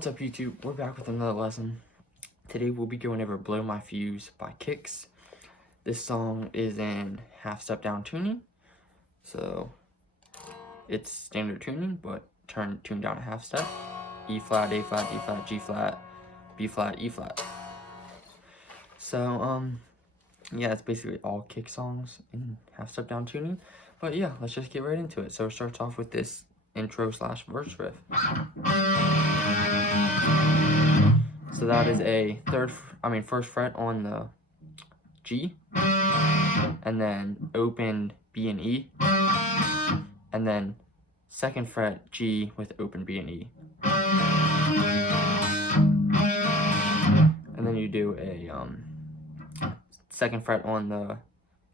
What's up, YouTube? We're back with another lesson. Today we'll be going over Blow My Fuse by KIX. This song is in half step down tuning, so it's standard tuning, but tuned down a half step. E flat, A flat, D flat, G flat, B flat, E flat. So yeah, it's basically all KIX songs in half step down tuning. But yeah, let's just get right into it. So it starts off with this intro / verse riff. So that is a first fret on the G, and then opened B and E, and then second fret G with open B and E. And then you do a second fret on the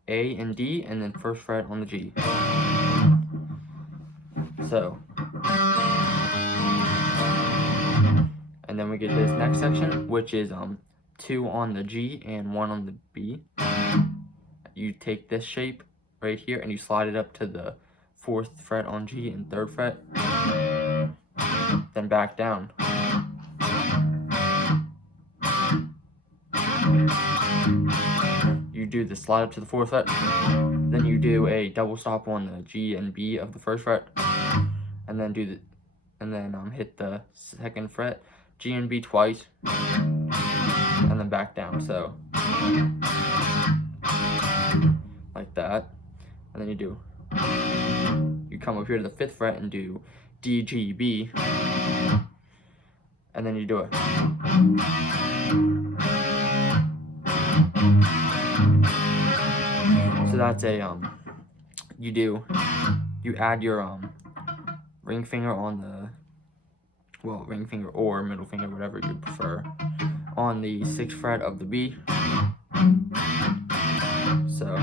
A and D, and then first fret on the G. So, and then we get this next section, which is 2 on the G and 1 on the B. You take this shape right here and you slide it up to the 4th fret on G and 3rd fret, then back down. You do the slide up to the 4th fret, then you do a double stop on the G and B of the 1st fret, and then hit the 2nd fret, G and B twice, and then back down. So like that, and then you come up here to the 5th fret and do D, G, B, and then you do it. So that's a you add your ring finger on the, ring finger or middle finger, whatever you prefer, on the 6th fret of the B. So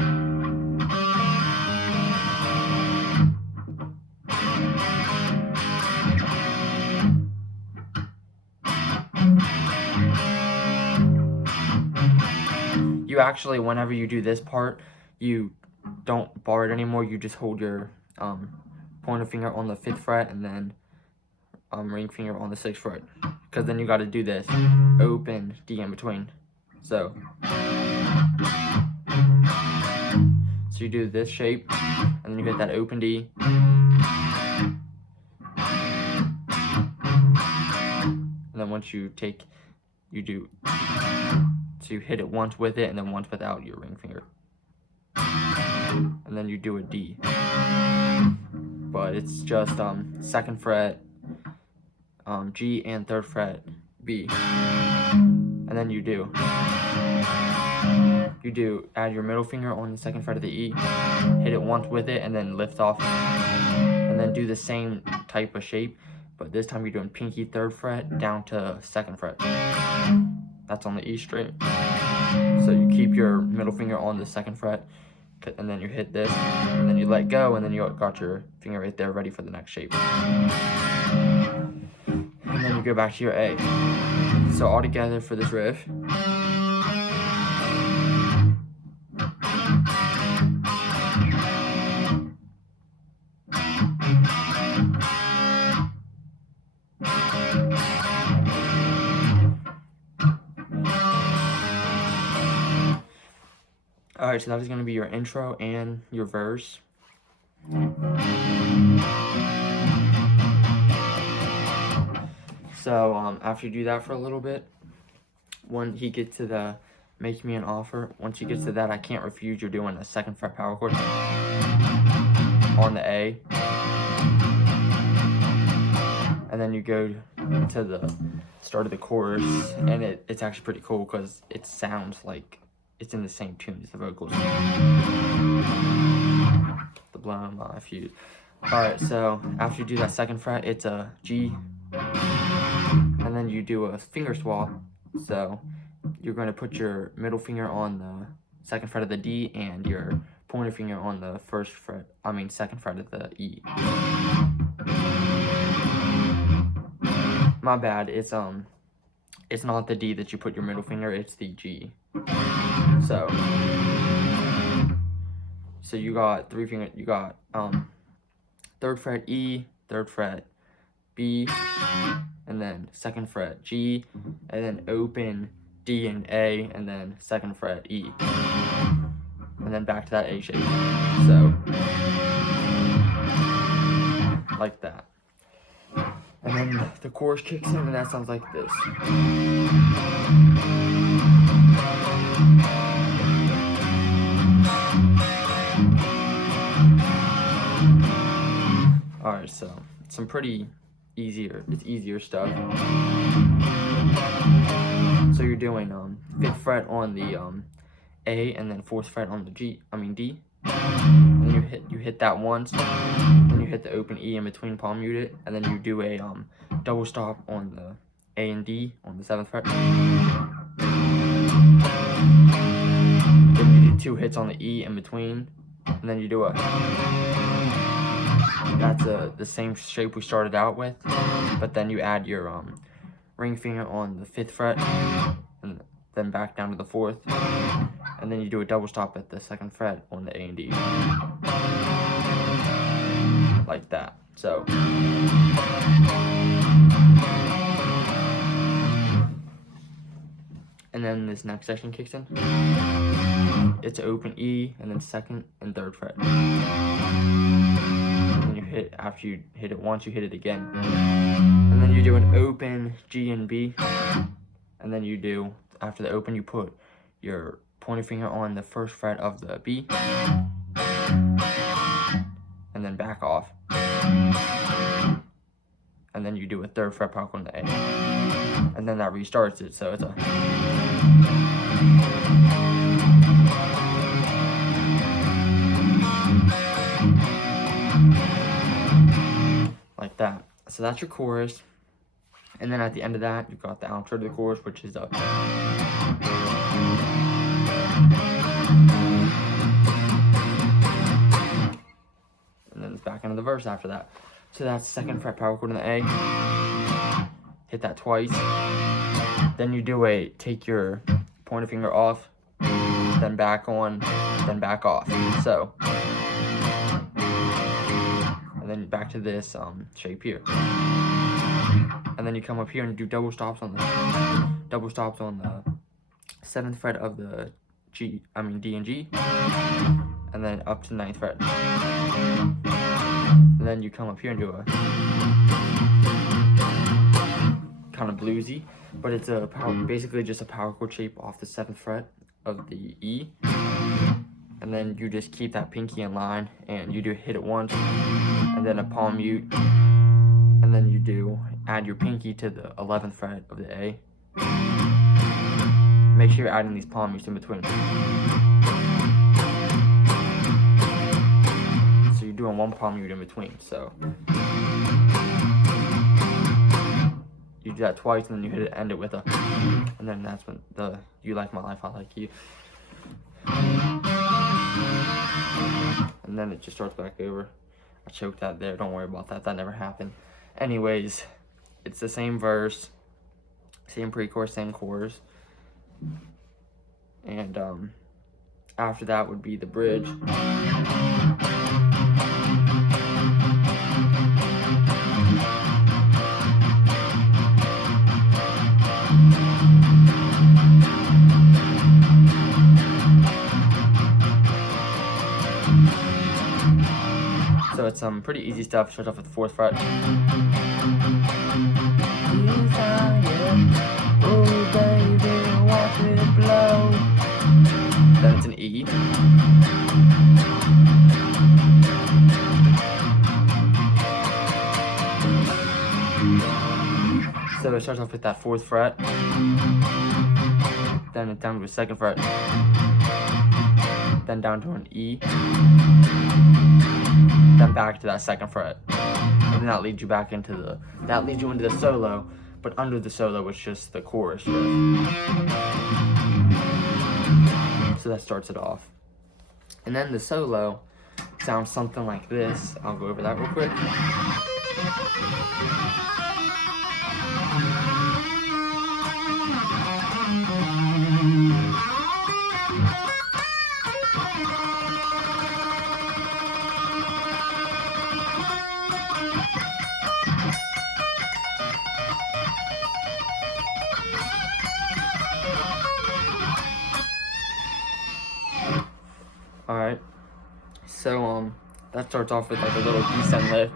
you actually, whenever you do this part, you don't bar it anymore. You just hold your pointer finger on the 5th fret and then ring finger on the 6th fret, because then you got to do this open D in between. So you do this shape and then you hit that open D, and then once you hit it once with it and then once without your ring finger, and then you do a D, but it's just 2nd fret G and 3rd fret B, and then you add your middle finger on the 2nd fret of the E, hit it once with it, and then lift off, and then do the same type of shape, but this time you're doing pinky 3rd fret down to 2nd fret. That's on the E string. So you keep your middle finger on the 2nd fret, and then you hit this, and then you let go, and then you got your finger right there ready for the next shape. And then you go back to your A. So all together for this riff. Alright, so that is going to be your intro and your verse. So, after you do that for a little bit, when he gets to the make me an offer, once you get to that I can't refuse, you're doing a 2nd fret power chord on the A. And then you go to the start of the chorus, and it's actually pretty cool because it sounds like it's in the same tune as the vocals. The Blow My Fuse. Alright, so after you do that 2nd fret, it's a G, and then you do a finger swap. So you're going to put your middle finger on the 2nd fret of the D and your pointer finger on the 2nd fret of the E. My bad, it's not the D that you put your middle finger, it's the G. So you got 3 fingers, you got 3rd fret E, 3rd fret B, and then 2nd fret G, and then open D and A, and then 2nd fret E, and then back to that A shape. So, like that. And then the chorus kicks in, and that sounds like this. Alright, so some pretty easier stuff. So you're doing 5th fret on the A, and then 4th fret on the D. And then you hit that once, then you hit the open E in between, palm mute it, and then you do a double stop on the A and D on the 7th fret. Then you do 2 hits on the E in between, and then you do that's the same shape we started out with, but then you add your ring finger on the 5th fret, and then back down to the 4th, and then you do a double stop at the 2nd fret on the A and D, like that. So, and then this next section kicks in. It's open E, and then 2nd and 3rd fret. After you hit it once, you hit it again, and then you do an open G and B, and then you do, after the open, you put your pointer finger on the 1st fret of the B, and then back off, and then you do a 3rd fret power chord on the A, and then that restarts it. So it's a like that. So that's your chorus, and then at the end of that, you've got the outro to the chorus, which is up. And then it's back into the verse after that. So that's 2nd fret power chord on the A. Hit that twice. Then you do take your pointer finger off, then back on, then back off. So, and then back to this shape here, and then you come up here and do double stops on the 7th fret of the D and G, and then up to 9th fret, and then you come up here and do a kind of bluesy, but it's basically just a power chord shape off the 7th fret of the E. And then you just keep that pinky in line, and you do hit it once, and then a palm mute, and then you do add your pinky to the 11th fret of the A. Make sure you're adding these palm mutes in between. So you're doing one palm mute in between. So you do that twice, and then you hit it, end it with a, and then that's when the "You Like My Life, I Like You." And then it just starts back over. I choked that there, don't worry about that, that never happened. Anyways, it's the same verse, same pre-chorus, same chorus. And after that would be the bridge. So it's some pretty easy stuff. Starts off with the 4th fret. Then it's an E. So it starts off with that 4th fret. Then it's down to a 2nd fret. Then down to an E. Then back to that 2nd fret, and then that leads you into the solo, but under the solo it's just the chorus riff. So that starts it off, and then the solo sounds something like this. I'll go over that real quick. that starts off with like a little descend lift.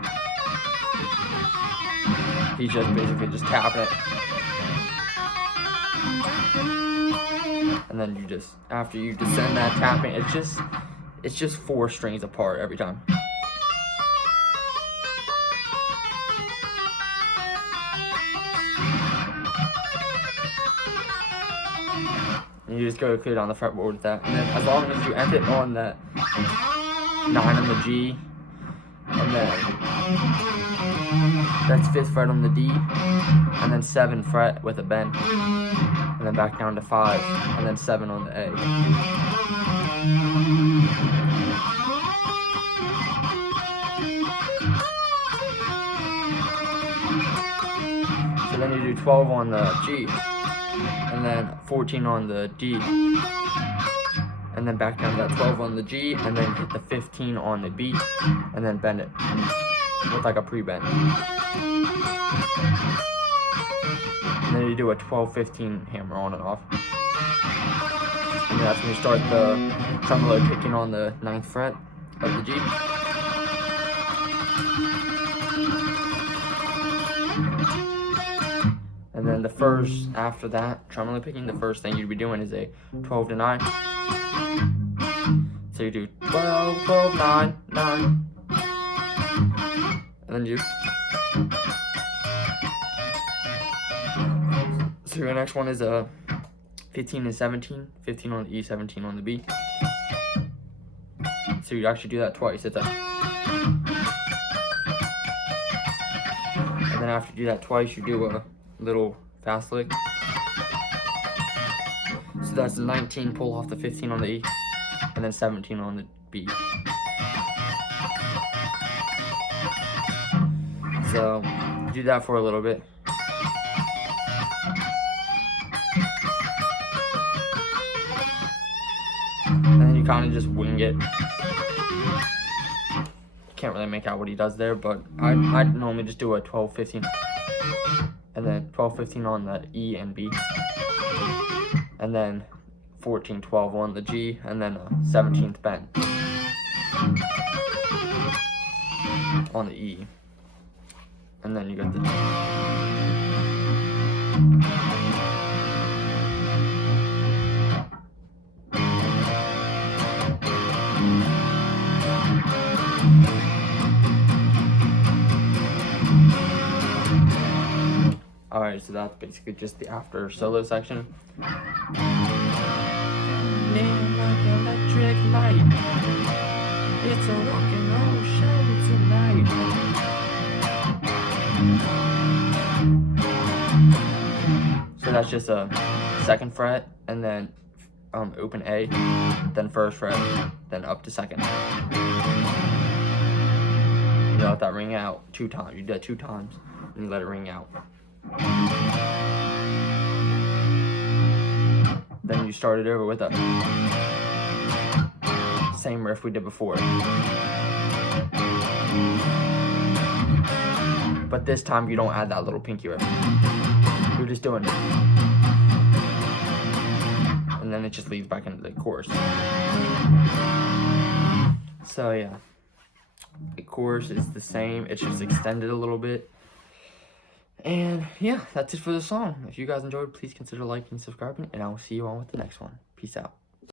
He's just basically just tapping it. And then you just, after you descend that tapping, it's just 4 strings apart every time. And you just go clear down the fretboard with that. And then as long as you end it on that 9 on the G, and then that's 5th fret on the D, and then 7th fret with a bend, and then back down to 5, and then 7 on the A. So then you do 12 on the G, and then 14 on the D, and then back down to that 12 on the G, and then hit the 15 on the B, and then bend it with like a pre-bend. And then you do a 12-15 hammer on and off. And that's when you start the tremolo picking on the 9th fret of the G. And then the first, after that, tremolo picking, the first thing you'd be doing is a 12 to 9. So you do 12, 12, 9, 9. And then you. So your next one is a 15 and 17. 15 on the E, 17 on the B. So you actually do that twice. It's a. And then after you do that twice, you do a little fast lick. So that's the 19, pull off the 15 on the E, and then 17 on the B. So do that for a little bit. And then you kind of just wing it. Can't really make out what he does there, but I normally just do a 12, 15. And then 12, 15 on the E and B. And then 14, 12 on the G, and then a 17th bend on the E. And then you got the. Alright, so that's basically just the after solo section. Like electric light, it's a rock and roll show tonight. So that's just a 2nd fret, and then open A, then 1st fret, then up to 2nd. You let that ring out 2 times. You do that 2 times, and you let it ring out. Then you start it over with a same riff we did before. But this time you don't add that little pinky riff. You're just doing it. And then it just leads back into the chorus. So yeah. The chorus is the same. It's just extended a little bit. And yeah, that's it for the song. If you guys enjoyed, please consider liking and subscribing, and I will see you on with the next one. Peace out.